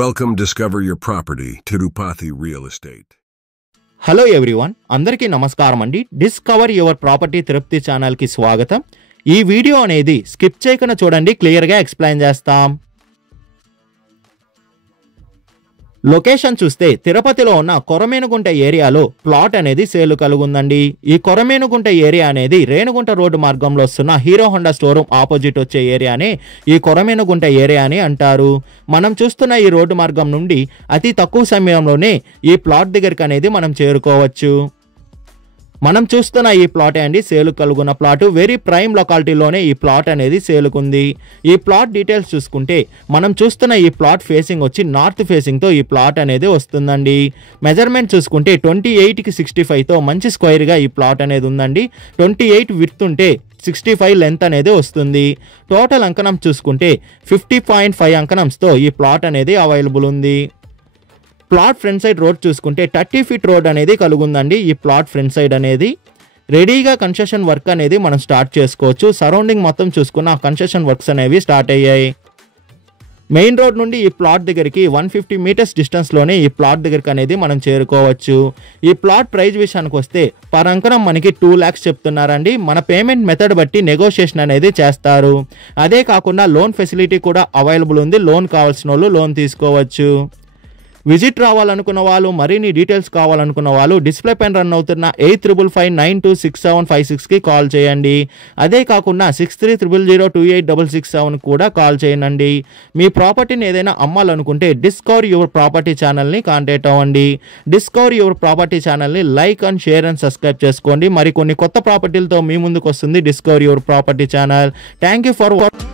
Welcome, discover your property, Tirupati Real Estate. Hello everyone, అందరికీ నమస్కారం అండి. డిస్కవర్ యువర్ ప్రాపర్టీ తిరుపతి ఛానల్కి స్వాగతం. ఈ వీడియో అనేది స్కిప్ చేయకుండా చూడండి, క్లియర్గా ఎక్స్ప్లెయిన్ చేస్తాం. లొకేషన్ చూస్తే తిరుపతిలో ఉన్న కొరమేనుగుంట ఏరియాలో ప్లాట్ అనేది సేలు కలుగుందండి. ఈ కొరమేనుగుంట ఏరియా అనేది రేణుగుంట రోడ్డు మార్గంలో వస్తున్న హీరో హోండా స్టోరూమ్ ఆపోజిట్ వచ్చే ఏరియానే ఈ కొరమేనుగుంట ఏరియా అని అంటారు. మనం చూస్తున్న ఈ రోడ్డు మార్గం నుండి అతి తక్కువ సమయంలోనే ఈ ప్లాట్ దగ్గరికి అనేది మనం చేరుకోవచ్చు. మనం చూస్తున్న ఈ ప్లాట్ అండి సేలు కలుగున్న ప్లాట్. వెరీ ప్రైమ్ లొకాలిటీలోనే ఈ ప్లాట్ అనేది సేలుకుంది. ఈ ప్లాట్ డీటెయిల్స్ చూసుకుంటే మనం చూస్తున్న ఈ ప్లాట్ ఫేసింగ్ వచ్చి నార్త్ ఫేసింగ్తో ఈ ప్లాట్ అనేది వస్తుందండి. మెజర్మెంట్ చూసుకుంటే 28కి 65తో మంచి స్క్వేర్గా ఈ ప్లాట్ అనేది ఉందండి. 28 విడ్త్ ఉంటే 65 లెంత్ అనేది వస్తుంది. టోటల్ అంకణం చూసుకుంటే 50.5 అంకణంస్తో ఈ ప్లాట్ అనేది అవైలబుల్ ఉంది. ప్లాట్ ఫ్రంట్ సైడ్ రోడ్ చూసుకుంటే 30 ఫీట్ రోడ్ అనేది కలుగుందండి. ఈ ప్లాట్ ఫ్రంట్ సైడ్ అనేది రెడీగా కన్స్ట్రక్షన్ వర్క్ అనేది మనం స్టార్ట్ చేసుకోవచ్చు. సరౌండింగ్ మొత్తం చూసుకున్న కన్స్ట్రక్షన్ వర్క్స్ అనేవి స్టార్ట్ అయ్యాయి. మెయిన్ రోడ్ నుండి ఈ ప్లాట్ దగ్గరికి 150 మీటర్స్ డిస్టెన్స్లోనే ఈ ప్లాట్ దగ్గరికి అనేది మనం చేరుకోవచ్చు. ఈ ప్లాట్ ప్రైస్ విషయానికి వస్తే పర్ అంకణం మనకి 2 lakhs చెప్తున్నారండి. మన పేమెంట్ మెథడ్ బట్టి నెగోషియేషన్ అనేది చేస్తారు. అదే కాకుండా లోన్ ఫెసిలిటీ కూడా అవైలబుల్ ఉంది. లోన్ కావాల్సిన వాళ్ళు లోన్ తీసుకోవచ్చు. విజిట్ రావాలనుకున్న వాళ్ళు, మరిన్ని డీటెయిల్స్ కావాలనుకున్న వాళ్ళు డిస్ప్లే పైన రన్ అవుతున్న 8555926756కి కాల్ చేయండి. అదే కాకుండా 6300028667 కూడా కాల్ చేయండి. మీ ప్రాపర్టీని ఏదైనా అమ్మాలనుకుంటే డిస్కవర్ యువర్ ప్రాపర్టీ ఛానల్ని కాంటాక్ట్ అవ్వండి. డిస్కవర్ యువర్ ప్రాపర్టీ ఛానల్ని like and share and subscribe చేసుకోండి. మరికొన్ని కొత్త ప్రాపర్టీలతో మీ ముందుకు వస్తుంది discover your property channel. Thank you for watching.